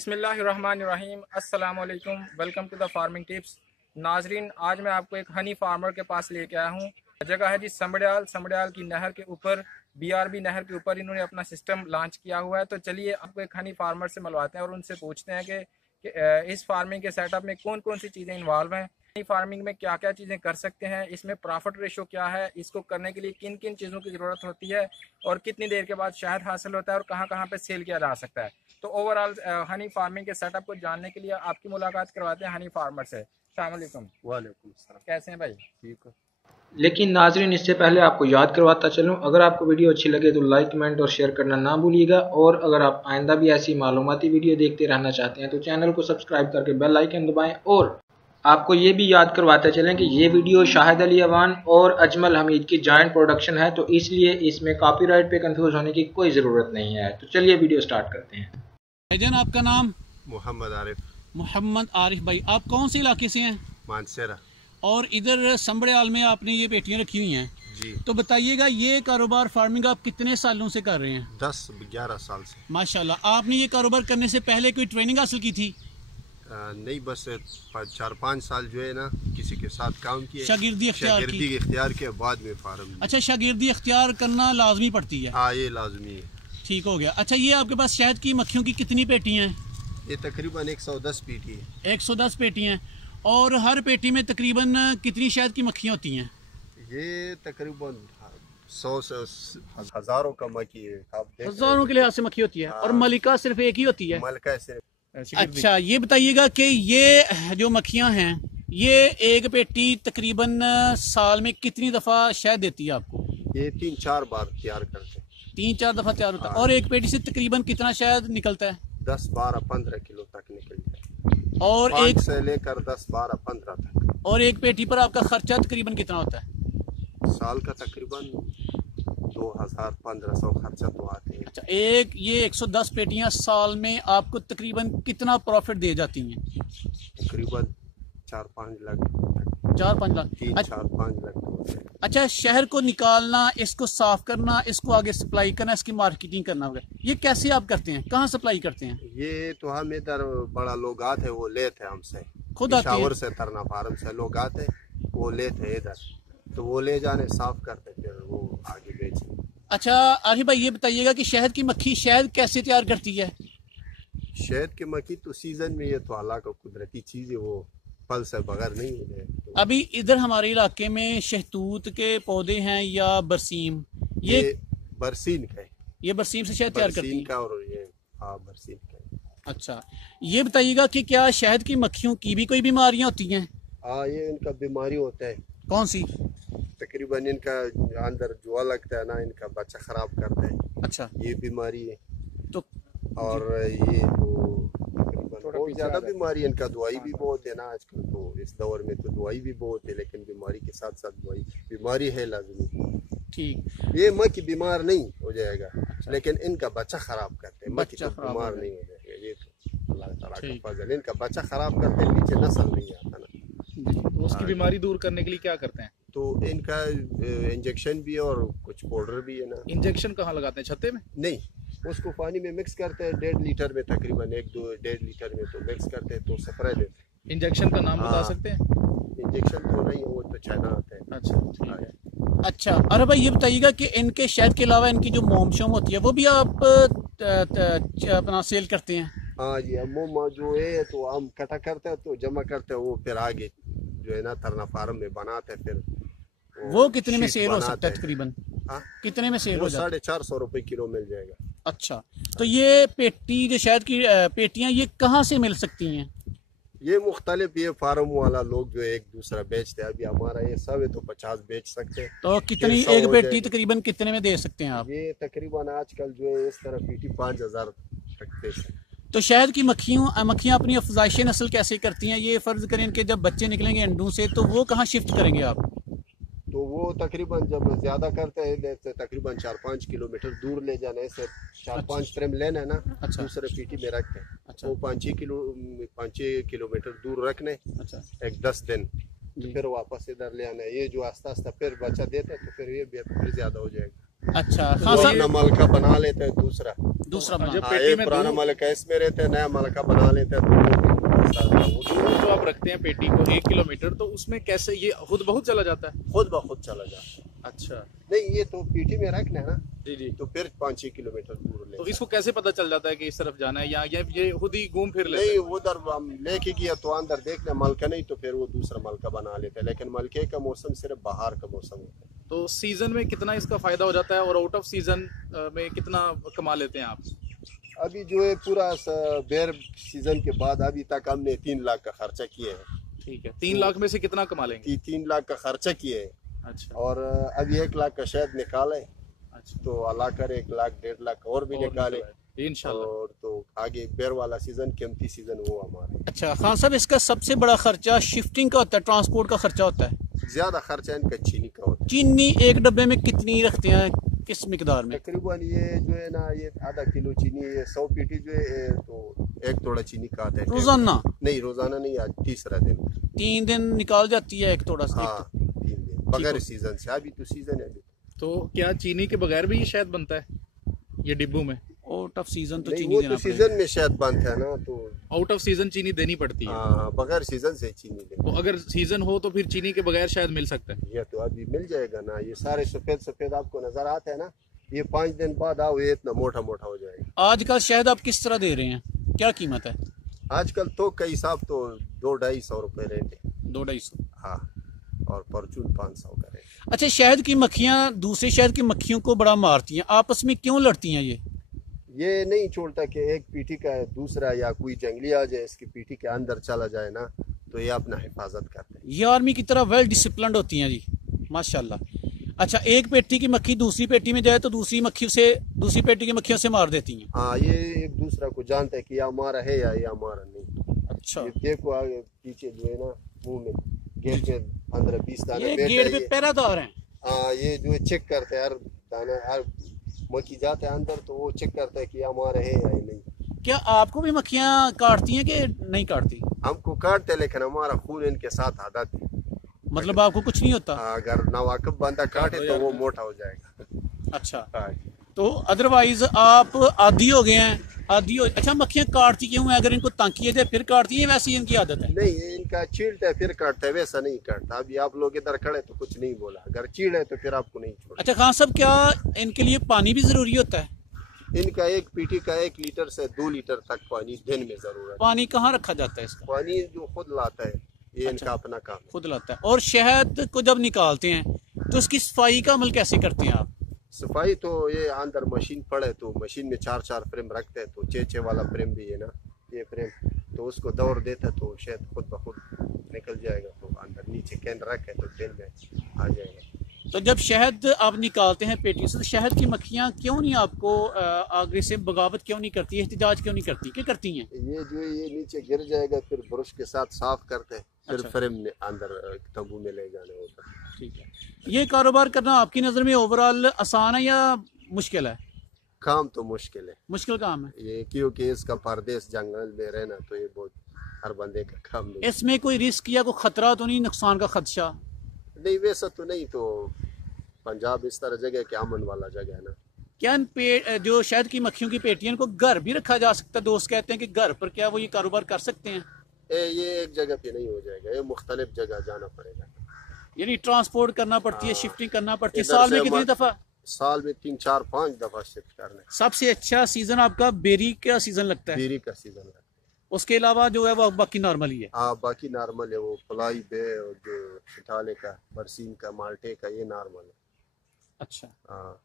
बिस्मिल्लाहिर्रहमानिर्रहीम, अस्सलामुअलैकुम। Welcome to the farming tips. नाजरीन, आज मैं आपको एक हनी फार्मर के पास लेके आया हूँ। जगह है जी समड़ियाल की नहर के ऊपर, BRB नहर के ऊपर इन्होंने अपना सिस्टम लॉन्च किया हुआ है। तो चलिए आपको एक हनी फार्मर से मिलवाते हैं और उनसे पूछते हैं कि इस फार्मिंग के सेटअप में कौन कौन सी चीज़ें इन्वॉल्व हैं, हनी फार्मिंग में क्या क्या चीज़ें कर सकते हैं, इसमें प्रॉफिट रेशो क्या है, इसको करने के लिए किन किन चीज़ों की ज़रूरत होती है और कितनी देर के बाद शहद हासिल होता है और कहाँ कहाँ पे सेल किया जा सकता है। तो ओवरऑल हनी फार्मिंग के सेटअप को जानने के लिए आपकी मुलाकात करवाते हैं हनी फार्मर से। अस्सलाम वालेकुम। वालेकुम सलाम। कैसे हैं भाई? ठीक है। लेकिन नाजरीन, इससे पहले आपको याद करवाता चलूं, अगर आपको वीडियो अच्छी लगे तो लाइक, कमेंट और शेयर करना ना भूलिएगा। और अगर आप आइंदा भी ऐसी मालूमाती वीडियो देखते रहना चाहते हैं तो चैनल को सब्सक्राइब करके बेल आइकन दबाएं। और आपको ये भी याद करवाते चलें कि ये वीडियो शाहिद अली अवान और अजमल हमीद की जॉइंट प्रोडक्शन है, तो इसलिए इसमें कॉपीराइट पे कंफ्यूज होने की कोई ज़रूरत नहीं है। तो चलिए वीडियो स्टार्ट करते हैं। भाईजान, आपका नाम? मोहम्मद आरिफ। मोहम्मद आरिफ भाई, आप कौन से इलाके से हैं? मानसेरा। और इधर समड़ियाल में आपने ये पेटियां रखी हुई हैं जी। तो बताइएगा, ये कारोबार फार्मिंग आप कितने सालों से कर रहे हैं? 10-11 साल से। माशाल्लाह। आपने ये कारोबार करने से पहले कोई ट्रेनिंग हासिल की थी? नहीं, बस 4-5 साल जो है ना किसी के साथ काम किए, शागिर्दी इख्तियार के बाद में फार्म। अच्छा, शागिर्दी इख्तियार करना लाजमी पड़ती है? हाँ, ये लाजमी है। ठीक हो गया। अच्छा, ये आपके पास शहद की मक्खियों की कितनी पेटियां हैं? ये तकरीबन 110 पेटी है। 110 पेटियां। और हर पेटी में तकरीबन कितनी शहद की मक्खियाँ होती हैं? ये तकरीबन 100 से हज़ारों का मक्खी है। हज़ारों के लिहाज से मक्खी होती है। हाँ। और मलिका सिर्फ एक ही होती है? मलिका सिर्फ। अच्छा, ये बताइएगा कि ये जो मक्खियाँ हैं, ये एक पेटी तकरीबन साल में कितनी दफ़ा शहद देती है आपको? ये 3-4 बार तैयार करते हैं। 3-4 दफ़ा तैयार होता है। हाँ। और एक पेटी से तकरीबन कितना शहद निकलता है? 10-12-15 किलो तक निकलता है। और 5 एक से लेकर 10-12-15 तक। और एक पेटी पर आपका खर्चा तकरीबन कितना होता है? साल का तकरीबन 2000-1500 खर्चा तो आते हैं। अच्छा, ये 110 पेटियां साल में आपको तकरीबन कितना प्रॉफिट दे जाती हैं? तकरीबन 4-5 लाख। 4-5 लाख। 3-4-5 लाख। अच्छा, शहर को निकालना, इसको साफ करना, इसको आगे सप्लाई करना, इसकी मार्केटिंग करना वगैरह, ये कैसे आप करते हैं? कहाँ सप्लाई करते हैं? ये तो हम इधर बड़ा लोग आते हैं, वो लेते हैं हमसे। खुद आते हैं? पेशावर से, तरना फार्म से लोग आते हैं, वो लेते हैं इधर, तो वो ले जाने साफ करते, फिर वो आगे बेचते। अच्छा आरिफ भाई, ये बताइएगा कि शहद की मक्खी शहद कैसे तैयार करती है? शहद की मक्खी तो सीजन में, ये तो अल्लाह का कुदरती चीज़ है, वो फल से बगैर नहीं है। तो अभी इधर हमारे इलाके में शहतूत के पौधे हैं या बरसीम? ये बरसीन का है। ये बरसीम से शहद तैयार करती है? का। और ये हाँ, बरसीन का है। अच्छा, ये बताइएगा कि क्या शहद की मक्खियों की भी कोई बीमारियां होती हैं? हाँ, ये इनका बीमारी होता है। कौन सी? तकरीबन इनका अंदर जुआ लगता है ना, इनका बच्चा खराब करता है। अच्छा, ये बीमारी है। तो और ये तो तकरीबन बहुत ज्यादा बीमारी, इनका दवाई भी बहुत है ना आजकल, तो इस दौर में तो दवाई भी बहुत है, लेकिन बीमारी के साथ साथ दवाई, बीमारी है लाजमी। ठीक। ये मक्खी बीमार नहीं हो जाएगा। अच्छा। लेकिन इनका बच्चा खराब करते हैं। मक्खी तो बीमार नहीं हो जाएगा, ये तो अल्लाह ताला का फजल। इनका बच्चा खराब करते हैं, पीछे नस्ल नहीं आता ना। तो उसकी बीमारी दूर करने के लिए क्या करते हैं? तो इनका इंजेक्शन भी और कुछ पाउडर भी है ना। इंजेक्शन कहाँ लगाते हैं? छत्ते में? नहीं, उसको पानी में मिक्स करते हैं, 1.5 लीटर में, तकरीबन 1-1.5 लीटर में तो मिक्स करते हैं, तो स्प्रे देते हैं। इंजेक्शन का नाम बता सकते हैं? इंजेक्शन तो नहीं, वो तो चाइना आता है। अच्छा, ठीक है। अच्छा, अरे भाई ये बताइएगा कि इनके शहद के अलावा इनकी जो मोम शोम होती है वो भी आप अपना सेल करते हैं? हाँ जी, मोम जो है तो हम इकट्ठा करते हैं, तो जमा करते हैं, वो फिर आगे जो है ना तरना फार्म में बनाते हैं। फिर वो कितने में सेल हो सकता है तकरीबन? हाँ, कितने में सेल हो जाता है? 450 रुपये किलो मिल जाएगा। अच्छा, तो ये पेटी जो शहद की पेटियां, ये कहाँ से मिल सकती हैं? ये मुख्तलिफ, ये फार्म वाला लोग जो एक दूसरा बेचते हैं। अभी हमारा ये सब है तो 50 बेच सकते हैं। तो कितनी एक पेटी तकरीबन कितने में दे सकते हैं आप? ये तकरीबन आजकल जो है इस तरह पेटी 5000 तक दे सकते हैं। तो शहद की मक्खियाँ अपनी अफजाइश नस्ल कैसे करती हैं? ये फर्ज करें इनके जब बच्चे निकलेंगे अंडों से, तो वो कहाँ शिफ्ट करेंगे आप? तो वो तकरीबन जब ज्यादा करते हैं तो तकरीबन 4-5 किलोमीटर दूर ले जाना है, ऐसे 4-5 फ्रेम लेना है ना। अच्छा। दूसरे पीटी में रखते हैं। अच्छा। वो 5-6 किलोमीटर दूर रखने। अच्छा। एक 10 दिन, फिर वापस इधर ले आना है। ये जो आस्ता आस्ता फिर बच्चा देता है तो फिर ये फिर ज्यादा हो जाएगा। अच्छा तो खान अपना साहब, मलका बना लेते हैं दूसरा। दूसरा बना, जब हाँ, पेटी एक में पुराना दूध मलका इसमें रहता है, नया मलका बना लेते हैं, तो वो भी दूध जो आप रखते हैं पेटी को 1 किलोमीटर, तो उसमें कैसे ये खुद बहुत चला जाता है? खुद ब खुद चला जाता है। अच्छा नहीं, ये तो पीठी में रखना है ना, जी जी। तो फिर 5-6 किलोमीटर दूर ले। तो इसको कैसे पता चल जाता है कि इस तरफ जाना है, या ये खुद ही घूम फिर लेते नहीं, हैं? उधर हम लेके गया तो अंदर देखना मलका नहीं, तो फिर वो दूसरा मलका बना लेते हैं। लेकिन मलके का मौसम सिर्फ बाहर का मौसम होता है। तो सीजन में कितना इसका फायदा हो जाता है, और आउट ऑफ सीजन में कितना कमा लेते हैं आप? अभी जो है पूरा बेर सीजन के बाद अभी तक हमने 3 लाख का खर्चा किया है। ठीक है, 3 लाख में से कितना कमा लेंगे? 3 लाख का खर्चा किया है, अच्छा और अभी 1 लाख का शायद निकाले, अच्छा, तो अल्लाह करे 1 लाख 1.5 लाख और भी निकाले, इंशाल्लाह। और तो आगे बेर वाला सीजन, कीमती सीजन वो हमारा। अच्छा खान साहब, इसका सबसे बड़ा खर्चा शिफ्टिंग का होता है, ट्रांसपोर्ट का खर्चा होता है। ज्यादा खर्चा इनका चीनी का होता चीनी एक डब्बे में कितनी रखते हैं, किस मिकदार है। में? तकरीबन ये जो है ना, ये आधा किलो चीनी, ये 100 पीटी जो है, तो 1 तोड़ा चीनी का आता है रोजाना? नहीं, रोजाना नहीं, आज तीसरा दिन। 3 दिन निकाल जाती है एक थोड़ा सा? हाँ, 3 दिन बगैर सीजन से। अभी तो सीजन है अभी। तो क्या चीनी के बगैर भी ये शहद बनता है, ये डिब्बू में? आउट ऑफ सीजन तो नहीं, चीनी वो देना तो पड़ेगा। सीजन में शायद बंद है ना, तो आउट ऑफ सीजन चीनी देनी पड़ती है। हाँ, बगैर सीजन से चीनी दे। तो अगर सीजन हो तो फिर चीनी के बगैर शायद मिल सकता है? ये तो अभी मिल जाएगा ना, ये सारे सफेद सफेद आपको नजर आते हैं ना, ये 5 दिन बाद आओ, ये इतना मोटा मोटा हो जाएगा। आजकल शहद आप किस तरह दे रहे हैं, क्या कीमत है? आजकल तो का हिसाब तो 200-250 रुपए रेट है। 200-250? हाँ, और परचून 500 का रेट। अच्छा, शहद की मक्खियाँ दूसरे शहद की मक्खियों को बड़ा मारती हैं, आपस में क्यों लड़ती हैं ये नहीं छोड़ता कि एक पीठी का दूसरा या कोई जंगली आ जाए इसकी पीठी के अंदर चला जाए ना, तो ये अपना हिफाजत करते हैं। ये आर्मी की तरह वेल डिसिप्लिन्ड होती हैं जी, माशाल्लाह। अच्छा, एक पेटी की मक्खी दूसरी पेटी में जाए तो दूसरी पेटी की मक्खियों से मार देती हैं? हाँ, ये एक दूसरा को जानता है कि ये हमारा है या ये हमारा नहीं। अच्छा, ये देखो आगे पीछे जो है ना, मुंह में गेट में 15-20 दाने ये बैठे गेट पे हैं। पहरादार हैं? हाँ, ये जो है चेक करते हैं हर दाना, हर मक्खी जाते हैं अंदर तो वो चेक करता है कि हमारा है या नहीं। क्या आपको भी मक्खियाँ काटती हैं कि नहीं काटती? हमको काटते, लेकिन हमारा खून इनके साथ आदत है। मतलब आपको कुछ नहीं होता? अगर नवाकब बंदा काटे तो वो मोटा हो जाएगा। अच्छा, हाँ। तो अदरवाइज आप आदी हो गए हैं, अच्छा, मक्खियाँ काटती क्यों हैं? अगर इनको तंग किए थे फिर काटती हैं, वैसी इनकी आदत है? नहीं, ये इनका चीड़ता है फिर काटता है, वैसा नहीं काटता। अभी आप लोग इधर खड़े तो कुछ नहीं बोला, अगर चीड़ है तो फिर आपको नहीं छोड़ा। अच्छा खान साहब, क्या इनके लिए पानी भी जरूरी होता है? इनका एक पीठी का 1 लीटर से 2 लीटर तक पानी दिन में जरूरत है। पानी कहाँ रखा जाता है इसका? पानी जो खुद लाता है, ये अच्छा, इनका अपना काम है। खुद लाता है। और शहद को जब निकालते हैं तो उसकी सफाई का अमल कैसे करते हैं आप? सफाई तो ये अंदर मशीन पड़े तो मशीन में 4-4 फ्रेम रखते हैं, तो 6-6 वाला फ्रेम भी है ना, ये फ्रेम तो उसको दौड़ देता है तो शायद खुद ब खुद निकल जाएगा। तो अंदर नीचे कैन रखे तो तेल में आ जाएगा। तो जब शहद आप निकालते हैं पेटी से, तो शहद की मक्खियाँ क्यों नहीं आपको आगे से बगावत क्यों नहीं करती, एहतजाज क्यों नहीं करती, क्या करती हैं? ये जो है ये नीचे गिर जाएगा, फिर ब्रश के साथ साफ करते हैं, फिर अच्छा। फ्रेम में अंदर तंबू में ले जाने होता है। ठीक है, ये कारोबार करना आपकी नज़र में ओवरऑल आसान है या मुश्किल है? काम तो मुश्किल है, मुश्किल काम है। ये क्योंकि इसका परदेश जंगल में रहना, तो ये बहुत हर बंदे का काम नहीं। इसमें कोई रिस्क या कोई खतरा तो नहीं, नुकसान का खदशा? नहीं, वैसा तो नहीं। तो पंजाब इस तरह जगह के अमन वाला जगह है ना। क्या जो शहद की मक्खियों की पेटियां को घर भी रखा जा सकता है? दोस्त कहते हैं कि घर पर क्या वो ये कारोबार कर सकते हैं? ये एक जगह पे नहीं हो जाएगा, ये मुख्तलिफ जगह जाना पड़ेगा। यानी ट्रांसपोर्ट करना पड़ती है, हाँ। शिफ्टिंग करना पड़ती है। इधर साल से में कितनी दफा? साल में 3-4-5 दफा शिफ्ट करना है। सबसे अच्छा सीजन आपका बेरी का सीजन लगता है? बेरी का सीजन है। उसके अलावा जो है वो बाकी नॉर्मल ही है? हाँ, बाकी नॉर्मल है। वो फलाई बे और जो शिटाले का, बरसीन का, माल्टे का, ये नॉर्मल है। अच्छा, हाँ,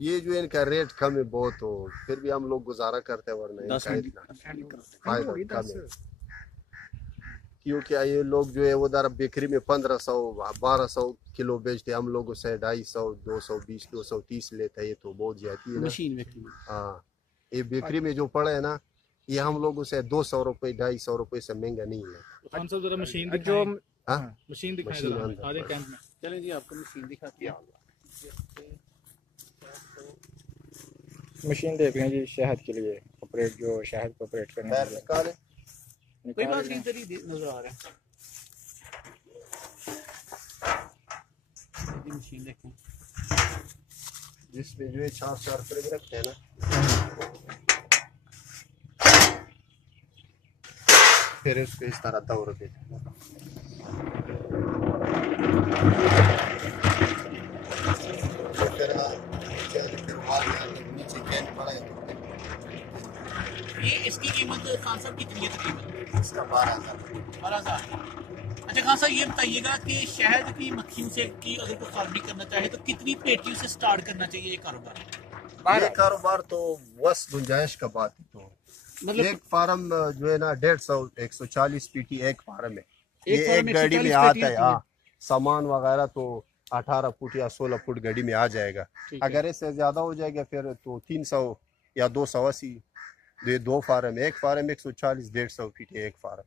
ये जो इनका रेट कम है बहुत, हो फिर भी हम लोग गुजारा करते हैं, वरना 10 इनका मिनट इतना फायदा कम है। क्योंकि ये लोग जो है उधर बेकरी में 1500-1200 किलो बेचते, हम लोगों से 250, 220, 230 लेते हैं। ये तो बहुत ज्यादा है ना। मशीन में? हाँ, ये बेकरी में जो पड़ा है ना, ये हम लोगों से 200 रुपये 250 रुपये से महंगा नहीं है। खान साहब जरा मशीन जो दिखाएं। हाँ, मशीन दिखाएं मशीन जरा, अंदर। आ जाए कैंप में। चलें जी, आपको मशीन दिखाती है। मशीन देख रहे हैं जी शहद के लिए ऑपरेट, जो शहद को ऑपरेट करने पैर के लिए। निकाले। कोई बात नहीं, इधर ही नजर आ रहा है। ये मशीन देखें, जिसमें जो है 4 फ्रेम रखते हैं ना, फिर इसको इस तरह दौड़ देते हैं। नीचे कैन पड़ा है, ये इसकी कीमत खान साहब कितनी है तकरीबन? इसका 12,000। 12,000। अच्छा खान साहब ये बताइएगा कि शहद की मक्खियों से की अगर कोई फार्मिंग करना चाहे तो कितनी पेटियों से स्टार्ट करना चाहिए ये कारोबार? ये कारोबार तो बस गुंजाइश का बात है। तो मतलब एक फार्म जो है ना 150 140 पीटी एक फार्म है। ये फार्म एक गाड़ी 140 में आता पेटी है। हाँ, सामान वगैरह तो 18 फुट या 16 फुट गाड़ी में आ जाएगा। अगर इससे ज्यादा हो जाएगा फिर तो 300 या 280। ये 2 फार्म, एक फार्म 140 150 फीट है एक फार्म।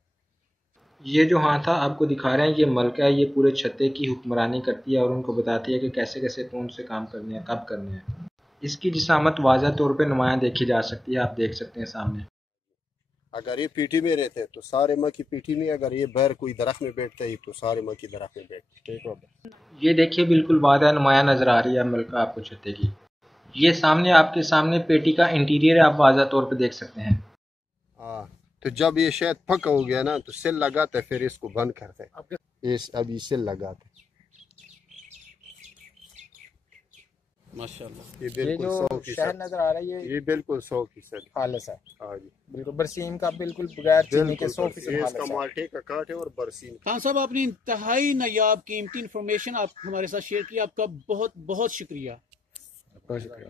ये जो हाथा आपको दिखा रहे हैं ये मलका है, ये पूरे छत्ते की हुक्मरानी करती है और उनको बताती है कि कैसे कैसे कौन से काम करने हैं, कब करने हैं। इसकी जिसामत वाज़ह तौर पे नुमायाँ देखी जा सकती है, आप देख सकते हैं सामने। अगर ये पीठी में रहते हैं तो सारे मक्खी पीठी में, अगर ये बैर कोई दरख्त में बैठता है तो सारे मक्खी दरख्त में बैठते। ठीक है, ये देखिए बिल्कुल वाज़ह नुमायाँ नज़र आ रही है मलका आपको छत्ते की। ये सामने आपके सामने पेटी का इंटीरियर आप वाज़ह तौर पे देख सकते हैं। हाँ, तो जब ये शायद पका हो गया ना तो सेल लगाते हैं, फिर इसको बंद करते हैं। अभी सेल लगाते हैं। माशाल्लाह। ये ये बिल्कुल जो 100% शहद नजर आ रहा है ये बिल्कुल 100% खालिस है, हाँ जी, बिल्कुल बरसीम का, बिल्कुल बगैर चीनी के बिल्कुल 100% ये खालिस इसका है। माल्टे का काट है और बरसीन। खान साहब आपने इंतहाई नायाब कीमती इंफॉर्मेशन आप हमारे साथ शेयर की, आपका बहुत बहुत शुक्रिया। बहुत शुक्रिया।